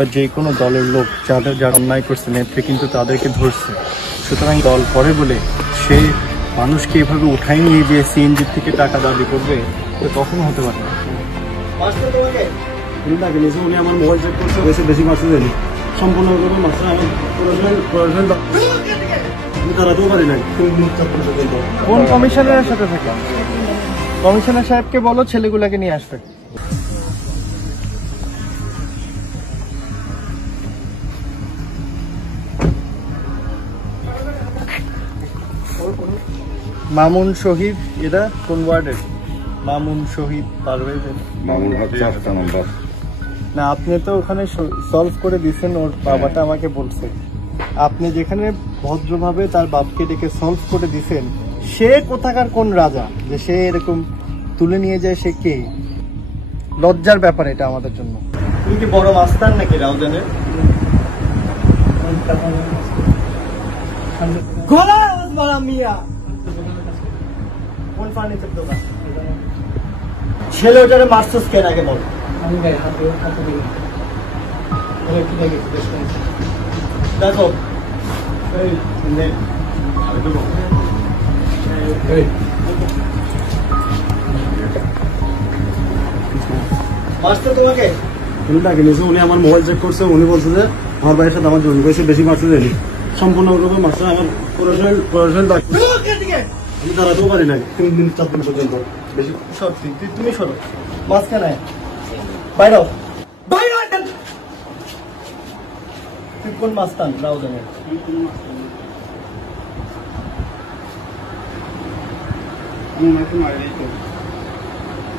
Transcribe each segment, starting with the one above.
বা যে কোনো দলের লোক যারা অন্যায় করছে নেত্রী কিন্তু তাদেরকে ধরছে। সুতরাং দল করে বলে সে মানুষকে এভাবে উঠাই নিয়ে যে সিএনজি থেকে টাকা দাবি করবে তো কখনো হতে পারে না। উনি আমার মোবাইল চেক করছে, বেশি মাছ দেয়নি, সম্পূর্ণ মাত্রা আমি দাঁড়াতেও পারি নাই। কোন কমিশনারের সাথে থাকে? কমিশনার সাহেবকে বলো ছেলেগুলাকে নিয়ে আসবে। মামুন শহীদ, এরা কোন ওয়ার্ডের? মামুন শহীদ পারভেজ। মামুন হচ্ছে 8 নম্বর। না, আপনি তো ওখানে সলভ করে দিচ্ছেন, ওর বাবাটা আমাকে বলছে আপনি যেখানে ভদ্রভাবে তার বাপকে ডেকে সলভ করে দিচ্ছেন, সে কোথাকার কোন রাজা যে সে এরকম তুলে নিয়ে যায়? সে কে? লজ্জার ব্যাপার এটা আমাদের জন্য। তুমি কি বড় মাস্টার নাকি রাউজানের? কোন ফার্নিচার দোকান? ছেলে ওটারে মারছস কেন আগে বল। দেখো মারছে তোমাকে? উনি ডাকে নিয়েছে, উনি আমার মোবাইল চেক করছে, উনি বলছে যে আমার ভাইয়ের সাথে আমার জমি করেছে, বেশি মাছ দেয়নি, সম্পূর্ণরূপে মাছটা আমার আমি দাঁড়াতেও পারি নাই 3 দিন 4 দিন পর্যন্ত। বেশি সত্যি তুমি সরো, মাঝখানে বাইরাও। তুই কোন মাস্তান রাউজানের?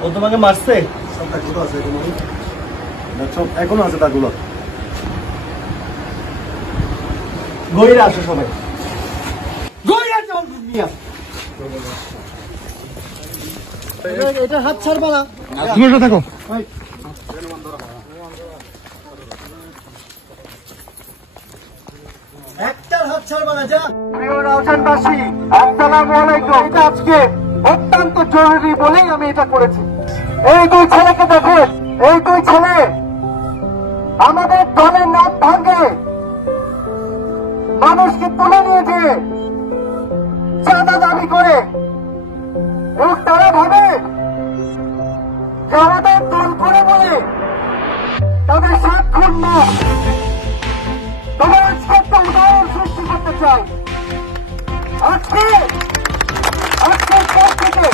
ও তোমাকে মারছে? এখনো আছে তাগুলো। গইরা আসো সবাই, গইরা চল মিয়া। এটা হাত ছাড়বা না, তুমি থাকো। একটার হাত ছাড়বা না। যা প্রিয় রাউজানবাসী, আসসালামু আলাইকুম। এটা আজকে অত্যন্ত জরুরি বলেই আমি এটা করেছি। এই দুই ছেলেকে দেখেন, এই দুই ছেলে আমাদের দলের নাম ভাঙে মানুষকে তুলে নিয়ে যেয়ে চাঁদা দাবি করে, এবং তারা ভাবে যে আমাদের দল করে বলে তাদের সাত খুন না। তবে আজকে একটা উদাহরণ সৃষ্টি করতে চাই। আজকের পর থেকে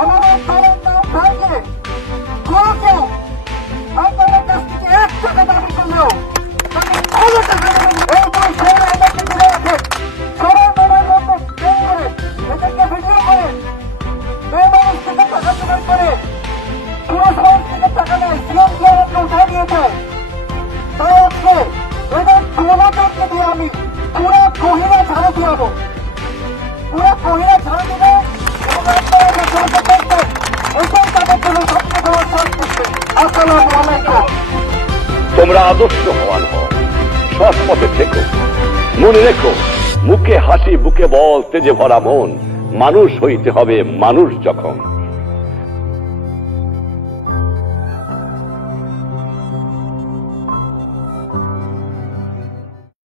আমাদের দলের নাম ভাঙে কেউ আপনাদের কাছ থেকে 1 টাকা দাবি করলেও তাকে 100 টাকা দেবেন। এই দুই ছেলে আমাকে তুলে রাখেন, সবার মনের মধ্যে করে এদেরকে ভিডিও করে মেয়ে মানুষ থেকে টাকা জোগাড় করে পুরো সমাজ থেকে টাকা নেয়, সিএম জিয়ারকে উঠে নিয়ে যায়। তাই আজকে এদের দুজনকে দিয়ে আমি পুরো কহিরা ঝাড়ু দিয়াবো, পুরো কহিরা ঝাড়ু দিবে এবং আপনারা যে সরকার দেখবেন এটাই তাদের জন্য সবচেয়ে বড় সাহায্য করছে। আসসালামু আলাইকুম। তোমরা আদর্শ হওয়ান হও, সৎ পথে থেকো, মনে রেখো মুখে হাসি বুকে বল তেজে ভরা মন, মানুষ হইতে হবে মানুষ যখন।